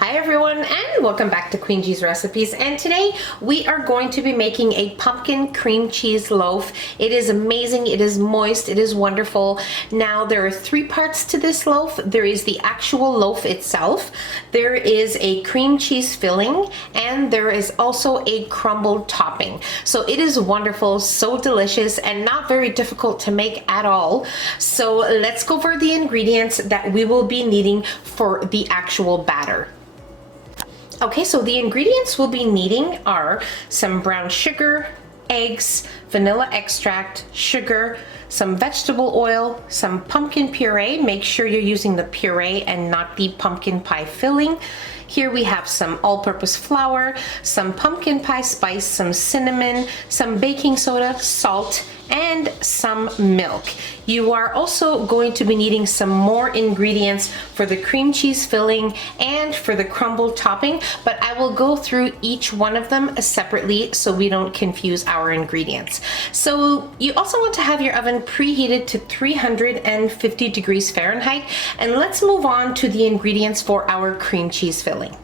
Hi everyone, and welcome back to Queen G's Recipes. And today we are going to be making a pumpkin cream cheese loaf. It is amazing, it is moist, it is wonderful. Now there are three parts to this loaf. There is the actual loaf itself, there is a cream cheese filling, and there is also a crumble topping. So it is wonderful, so delicious, and not very difficult to make at all. So let's go over the ingredients that we will be needing for the actual batter. Okay, so the ingredients we'll be needing are some brown sugar, eggs, vanilla extract, sugar, some vegetable oil, some pumpkin puree. Make sure you're using the puree and not the pumpkin pie filling. Here we have some all-purpose flour, some pumpkin pie spice, some cinnamon, some baking soda, salt, and some milk. You are also going to be needing some more ingredients for the cream cheese filling and for the crumble topping, but I will go through each one of them separately so we don't confuse our ingredients. So you also want to have your oven preheated to 350 degrees Fahrenheit, and let's move on to the ingredients for our cream cheese filling.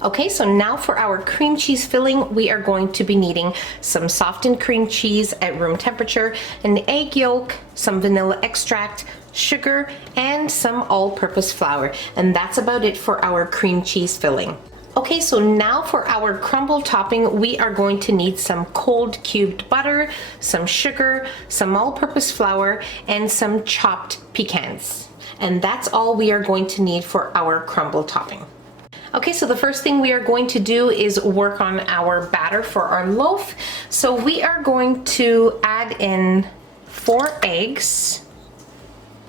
Okay, so now for our cream cheese filling, we are going to be needing some softened cream cheese at room temperature, an egg yolk, some vanilla extract, sugar, and some all-purpose flour. And that's about it for our cream cheese filling. Okay, so now for our crumble topping, we are going to need some cold cubed butter, some sugar, some all-purpose flour, and some chopped pecans. And that's all we are going to need for our crumble topping. Okay, so the first thing we are going to do is work on our batter for our loaf. So we are going to add in 4 eggs,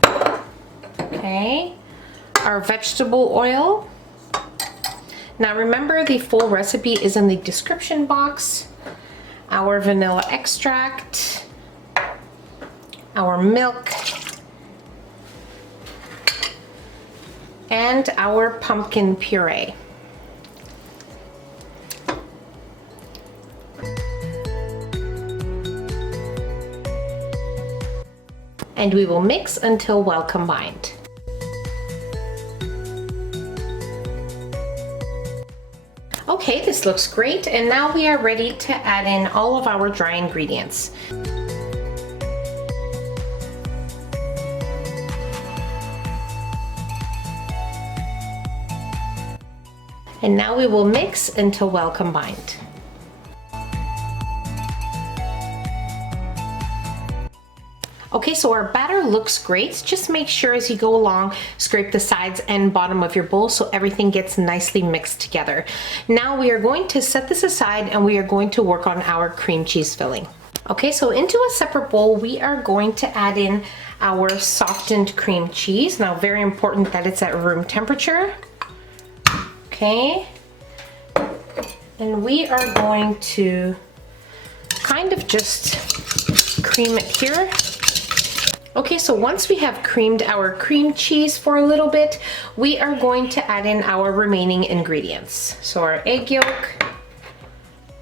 okay, our vegetable oil. Now remember, the full recipe is in the description box. Our vanilla extract, our milk, and our pumpkin puree. And we will mix until well combined. Okay, this looks great, and now we are ready to add in all of our dry ingredients. And now we will mix until well combined. Okay, so our batter looks great. Just make sure as you go along, scrape the sides and bottom of your bowl so everything gets nicely mixed together. Now we are going to set this aside and we are going to work on our cream cheese filling. Okay, so into a separate bowl, we are going to add in our softened cream cheese. Now, very important that it's at room temperature. Okay, and we are going to kind of just cream it here. Okay, so once we have creamed our cream cheese for a little bit, we are going to add in our remaining ingredients. So our egg yolk,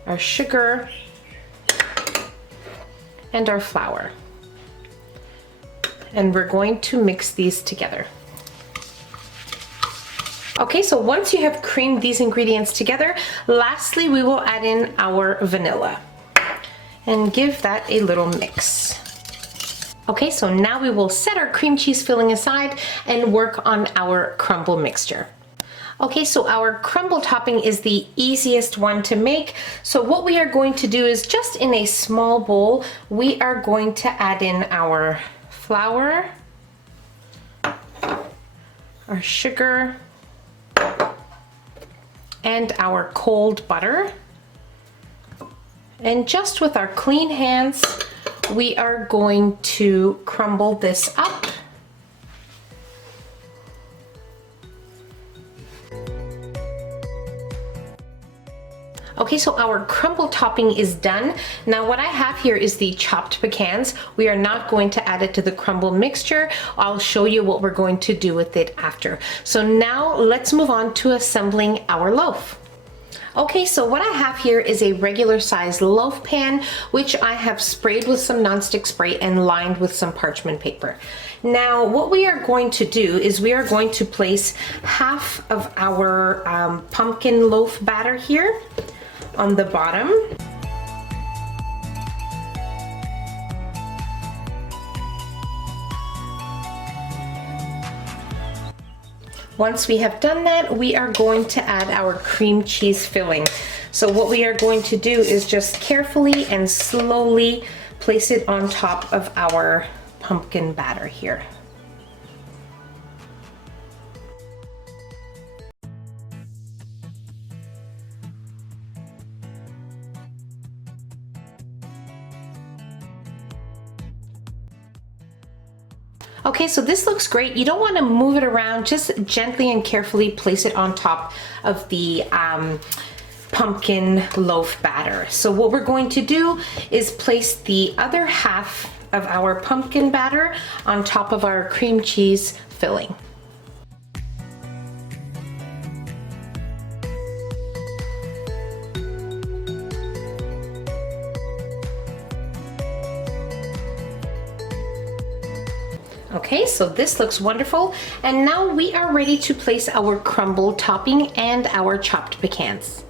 our sugar, and our flour. And we're going to mix these together. Okay, so once you have creamed these ingredients together, lastly we will add in our vanilla and give that a little mix. Okay, so now we will set our cream cheese filling aside and work on our crumble mixture. Okay, so our crumble topping is the easiest one to make. So what we are going to do is just in a small bowl, we are going to add in our flour, our sugar, and our cold butter. And just with our clean hands, we are going to crumble this up. Okay, so our crumble topping is done. Now what I have here is the chopped pecans. We are not going to add it to the crumble mixture. I'll show you what we're going to do with it after. So now let's move on to assembling our loaf. Okay, so what I have here is a regular size loaf pan, which I have sprayed with some nonstick spray and lined with some parchment paper. Now what we are going to do is we are going to place half of our pumpkin loaf batter here on the bottom. Once we have done that, we are going to add our cream cheese filling. So what we are going to do is just carefully and slowly place it on top of our pumpkin batter here. Okay, so this looks great. You don't want to move it around, just gently and carefully place it on top of the pumpkin loaf batter. So what we're going to do is place the other half of our pumpkin batter on top of our cream cheese filling. Okay, so this looks wonderful. And now we are ready to place our crumble topping and our chopped pecans.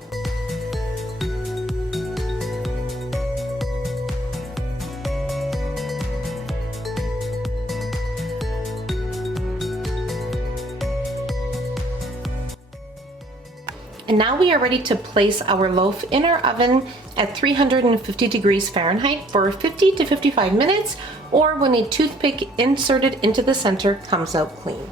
And now we are ready to place our loaf in our oven at 350 degrees Fahrenheit for 50 to 55 minutes, or when a toothpick inserted into the center comes out clean.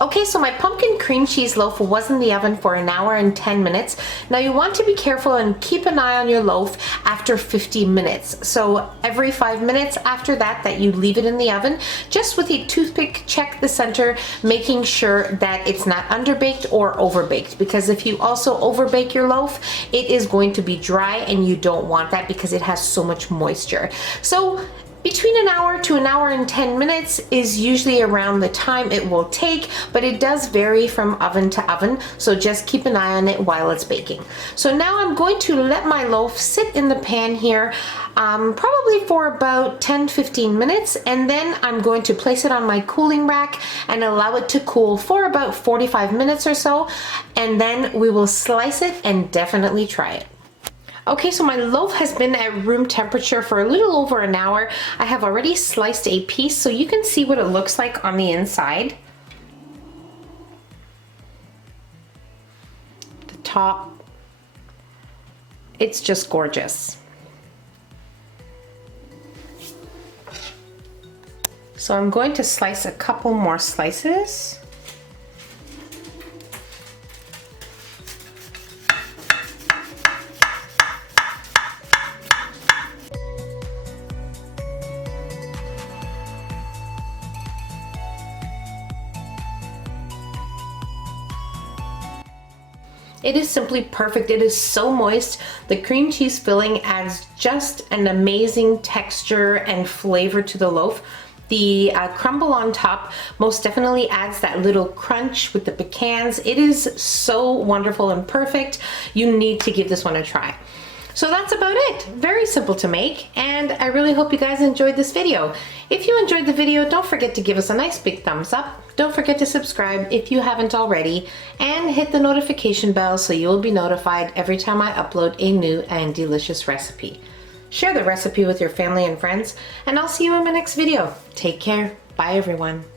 Okay, so my pumpkin cream cheese loaf was in the oven for 1 hour and 10 minutes. Now you want to be careful and keep an eye on your loaf after 50 minutes. So every 5 minutes after that you leave it in the oven, just with a toothpick check the center, making sure that it's not underbaked or overbaked, because if you also overbake your loaf, it is going to be dry and you don't want that because it has so much moisture. So between 1 hour to 1 hour and 10 minutes is usually around the time it will take, but it does vary from oven to oven, so just keep an eye on it while it's baking. So now I'm going to let my loaf sit in the pan here probably for about 10-15 minutes, and then I'm going to place it on my cooling rack and allow it to cool for about 45 minutes or so, and then we will slice it and definitely try it. Okay, so my loaf has been at room temperature for a little over 1 hour. I have already sliced a piece so you can see what it looks like on the inside. The top, it's just gorgeous. So I'm going to slice a couple more slices. It is simply perfect. It is so moist. The cream cheese filling adds just an amazing texture and flavor to the loaf. The crumble on top most definitely adds that little crunch with the pecans. It is so wonderful and perfect. You need to give this one a try. So that's about it. Very simple to make, and I really hope you guys enjoyed this video. If you enjoyed the video, don't forget to give us a nice big thumbs up. Don't forget to subscribe if you haven't already, and hit the notification bell so you will be notified every time I upload a new and delicious recipe. Share the recipe with your family and friends, and I'll see you in my next video. Take care. Bye everyone.